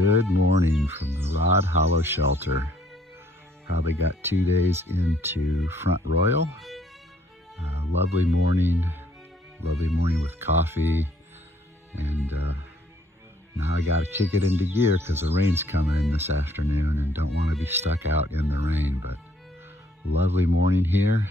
Good morning from the Rod Hollow Shelter. Probably got 2 days into Front Royal. Lovely morning with coffee, and now I got to kick it into gear because the rain's coming in this afternoon and don't want to be stuck out in the rain, but lovely morning here.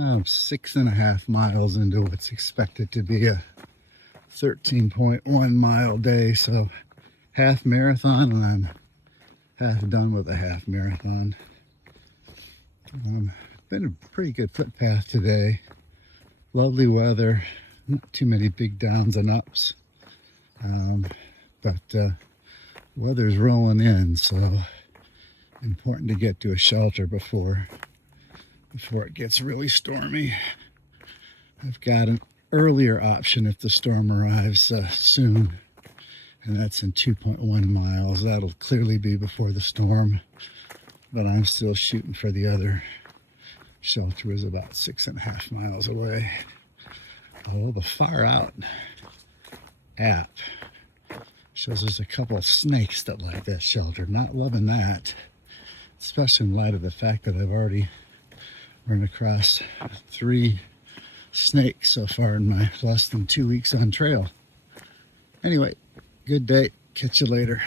I'm 6.5 miles into what's expected to be a 13.1 mile day, so half marathon, and I'm half done with a half marathon. Been a pretty good footpath today. Lovely weather, not too many big downs and ups, but weather's rolling in, so important to get to a shelter before it gets really stormy. I've got an earlier option if the storm arrives soon, and that's in 2.1 miles. That'll clearly be before the storm, but I'm still shooting for the other shelter, is about 6.5 miles away. Although the Far Out app shows there's a couple of snakes that like that shelter. Not loving that, especially in light of the fact that I've already run across 3 snakes so far in my less than 2 weeks on trail. Anyway, good day. Catch you later.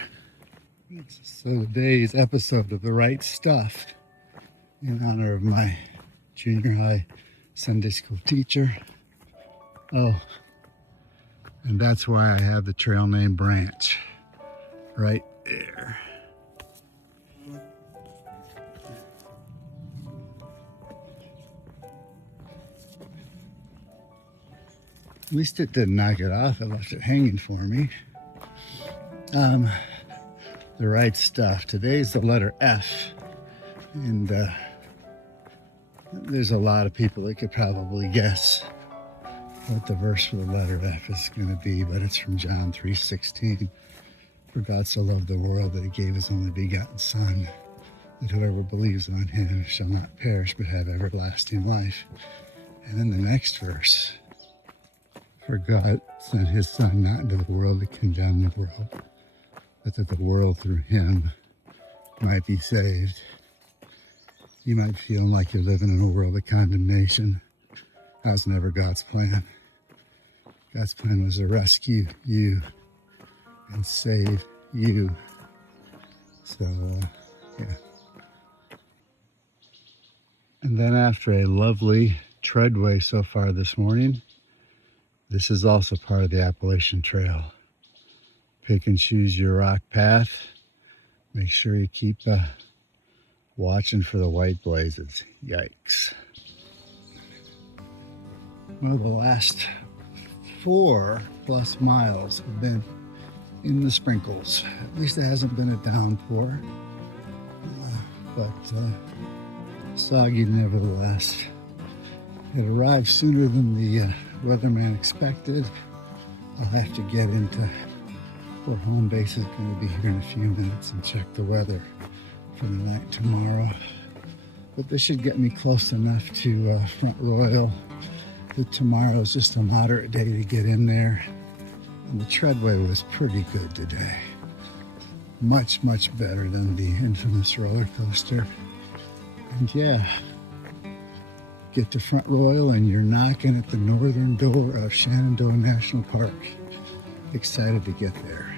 So today's episode of The Right Stuff, in honor of my junior high Sunday school teacher. Oh, and that's why I have the trail name Branch right there. At least it didn't knock it off. It left it hanging for me. The right stuff. Today's the letter F. And there's a lot of people that could probably guess what the verse for the letter F is going to be, but it's from John 3:16. For God so loved the world that he gave his only begotten Son, that whoever believes on him shall not perish but have everlasting life. And then the next verse. For God sent his Son not into the world to condemn the world, but that the world through him might be saved. You might feel like you're living in a world of condemnation. That was never God's plan. God's plan was to rescue you and save you. So, yeah. And then after a lovely Treadway so far this morning, this is also part of the Appalachian Trail. Pick and choose your rock path. Make sure you keep watching for the white blazes. Yikes. Well, the last 4+ miles have been in the sprinkles. At least it hasn't been a downpour, but soggy nevertheless. It arrived sooner than the weatherman expected. I'll have to get into where home base is going to be here in a few minutes and check the weather for the night tomorrow. But this should get me close enough to Front Royal that tomorrow's just a moderate day to get in there. And the Treadway was pretty good today. Much, much better than the infamous roller coaster. And yeah, get to Front Royal and you're knocking at the northern door of Shenandoah National Park. Excited to get there.